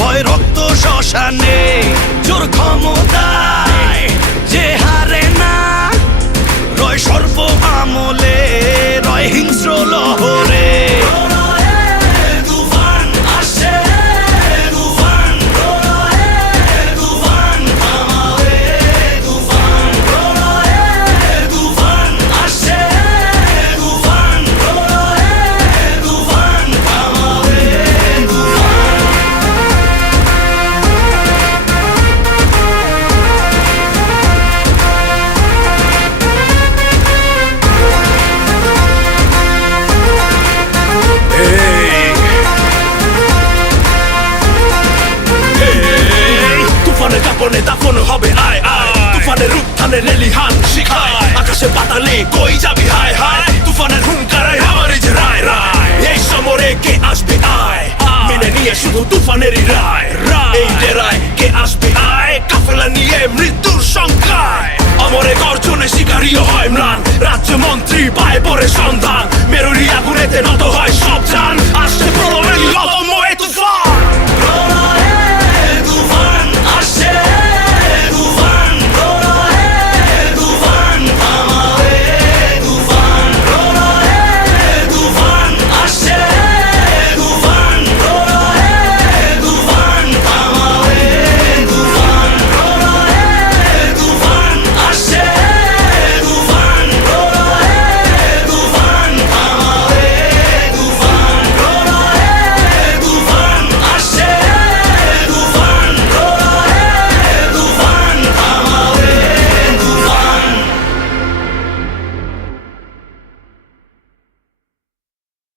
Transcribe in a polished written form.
ভয় রক্ত শ্মশানে জোর ক্ষমতায় যে হারে না রয় সর্ব আমলে রয় হিংস্র লহরে তুফান আসে তুফান তুফান থামাবে তুফান তুফান আসে তুফান তুফান থামাবে তুফানের কাপড়ে দাফন হবে আয় আয় তুফানের রূপ থানে লেলিহান শিখায় আকাশে পাতালে কই যাবি হায় হায় তুফানের হুঙ্কারে আমার এই যে রায় রায় এই সমরে কে আসবে আয় মেনে নিয়ে শুধু তুফানেরই রায় এই ডেরায় কে আসবে আয় কাফেলা নিয়ে মৃত্যুর সংখ্যায় অমরে গর্জনে শিকারীও হয় ম্লান রাজ্যমন্ত্রী পায় পরে সন্ধান মেরুরি আগুনেতে নত হয় সব জান আসছে প্রলয়